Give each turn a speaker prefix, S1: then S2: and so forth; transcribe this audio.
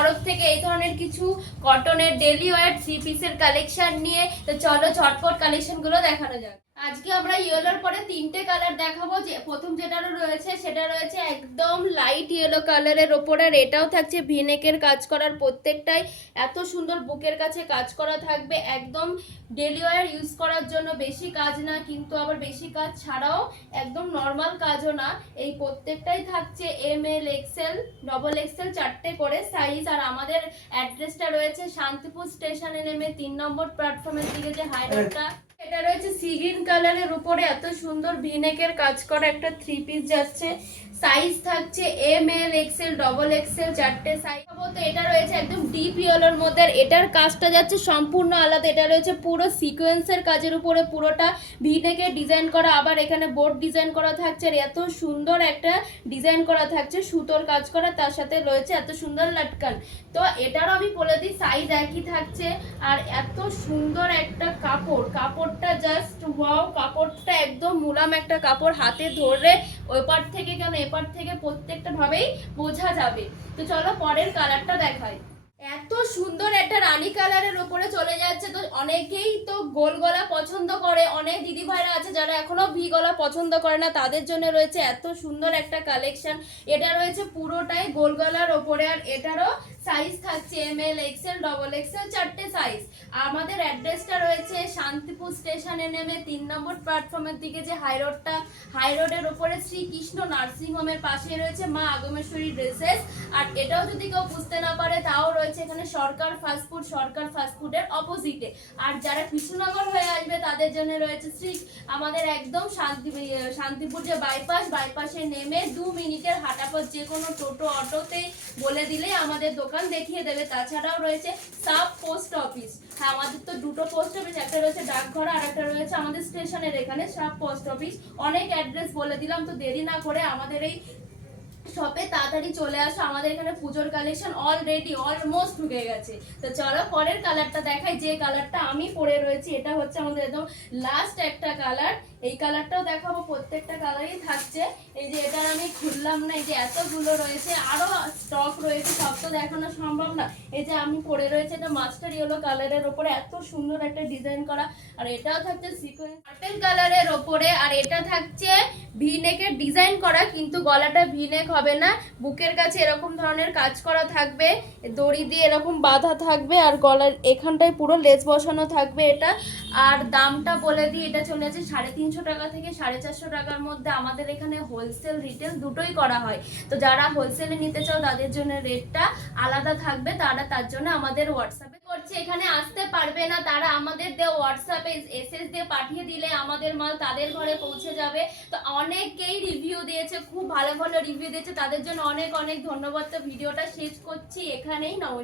S1: তরফ থেকে এই ধরনের কিছু কটনের ডেলি ওয়ার থ্রি পিসের কালেকশন নিয়ে, তো চলো ঝটপট কালেকশনগুলো দেখানো যাক। আজকে আমরা ইয়েলোর পরে তিনটে কালার দেখাবো। যে প্রথম যেটা রয়েছে, সেটা রয়েছে একদম লাইট ইয়েলো কালারের ওপরে। আর এটাও থাকছে ভিনেকের কাজ করার প্রত্যেকটাই। এত সুন্দর বুকের কাছে কাজ করা থাকবে। একদম ডেলি ওয়ার ইউজ করার জন্য বেশি কাজ না, কিন্তু আবার বেশি কাজ ছাড়াও একদম নর্মাল কাজও না। এই প্রত্যেকটাই থাকছে M L XL double XL চারটে করে সাইজ আর আমাদের অ্যাড্রেসটা রয়েছে শান্তিপুর স্টেশনে নেমে তিন নম্বর প্ল্যাটফর্মের দিকে যে হাই রোডটা এটা রয়েছে সি গ্রিন কালারের উপরে এত সুন্দর ভিনেকের কাজ করা একটা থ্রি পিস যাচ্ছে। সাইজ থাকছে M L XL double XL চারটে সাইজ বলতে এটা রয়েছে একদম ডিপ ইয়েলোর মধ্যে। এটার কাজটা যাচ্ছে সম্পূর্ণ আলাদা। এটা রয়েছে পুরো সিকোয়েন্সের কাজের উপরে পুরোটা ভি থেকে ডিজাইন করা। আবার এখানে বোর্ড ডিজাইন করা থাকছে। আর এত সুন্দর একটা ডিজাইন করা থাকছে। সুতোর কাজ করা। তার সাথে রয়েছে এত সুন্দর লাটকান। তো এটারও আমি বলে দিই সাইজ একই থাকছে। আর এত সুন্দর একটা কাপড়। কাপড়টা জাস্ট ওয়াও কাপড়টা একদম মুলাম একটা কাপড় হাতে ধরে ওই পার থেকে কেন এপার থেকে প্রত্যেকটা ভাবেই বোঝা যাবে। তো চলো পরের কালারটা দেখাই। এত সুন্দর একটা রানী কালারের উপরে চলে যাচ্ছে। তো অনেকেই তো গোল গলা পছন্দ করে। অনেক দিদি ভাইরা আছে যারা এখনও ভি গলা পছন্দ করে না, তাদের জন্য রয়েছে এত সুন্দর একটা কালেকশন এটা রয়েছে পুরোটাই গোল গলার ওপরে আর এটারও সাইজ থাকছে M L XL double XL চারটে সাইজ আমাদের অ্যাড্রেসটা রয়েছে শান্তিপুর স্টেশনে নেমে তিন নম্বর প্ল্যাটফর্মের দিকে যে হাই রোডটা হাই রোডের ওপরে শ্রীকৃষ্ণ নার্সিং হোমের পাশে রয়েছে মা আগমেশ্বরী ড্রেসেস আর এটাও যদি কেউ বুঝতে না পারে, তাও রয়েছে এখানে সরকার ফাস্টফুড সরকার ফাস্টফুডের অপোজিটে আর যারা কৃষ্ণনগর হয়ে আসবে, তাদের জন্য রয়েছে শ্রী, আমাদের একদম শান্তি শান্তিপুর যে বাইপাস বাইপাসে নেমে দু মিনিটের হাঁটাপথ, যে কোনো টোটো, অটোতে বলে দিলেই আমাদের দোকান দেখিয়ে দেবে। তাছাড়াও রয়েছে সাব পোস্ট অফিস হ্যাঁ আমাদের তো দুটো পোস্ট অফিস একটা রয়েছে ডাকঘর, আর একটা রয়েছে আমাদের স্টেশনের এখানে, সাব পোস্ট অফিস অনেক অ্যাড্রেস বলে দিলাম, তো দেরি না করে আমাদের এই শপে তাড়াতাড়ি চলে আসো, আমাদের এখানে পুজোর কালেকশন অলরেডি অলমোস্ট ঢুকে গেছে। তো চলো পরের কালারটা দেখাই, যে কালারটা আমি পরে রয়েছি, এটা হচ্ছে আমাদের একদম লাস্ট একটা কালার এই কালারটাও দেখাবো, প্রত্যেকটা কালারই থাকছে। এই যে এটার আমি খুললাম না, এই যে এতগুলো রয়েছে আরও স্টক রয়েছে, সব তো দেখানো সম্ভব না। এই যে আমি পরে রয়েছে, এটা মাস্টার ইয়েলো কালারের ওপরে, এত সুন্দর একটা ডিজাইন করা। আর এটাও থাকছে সিকোয়েন্স পার্পেল কালারের ওপরে, আর এটা থাকছে ভি নেকের ডিজাইন করা, কিন্তু গলাটা ভি নেক হবে না। বুকের কাছে এরকম ধরনের কাজ করা থাকবে, দড়ি দিয়ে এরকম বাঁধা থাকবে, আর গলার এখানটায় পুরো লেস বসানো থাকবে এটা। আর দামটা বলে দিই, এটা চলে যাচ্ছে সাড়ে তিনশো টাকা থেকে সাড়ে চারশো টাকার মধ্যে। আমাদের এখানে হোলসেল রিটেল দুটোই করা হয়। তো যারা হোলসেলে নিতে চাও, তাদের জন্য রেটটা আলাদা থাকবে। তারা তার জন্য আমাদের হোয়াটসঅ্যাপে করছে, এখানে আসতে পারবে না। তারা আমাদের দিয়ে হোয়াটসঅ্যাপে এসএস দিয়ে পাঠিয়ে দিলে আমাদের মাল তাদের ঘরে পৌঁছে যাবে। তো অনেকেই রিভিউ দিয়েছে, খুব ভালো ভালো রিভিউ দিয়েছে। তাদের জন্য অনেক অনেক ধন্যবাদ। তো ভিডিওটা শেষ করছি। এখানেই নমস্কার।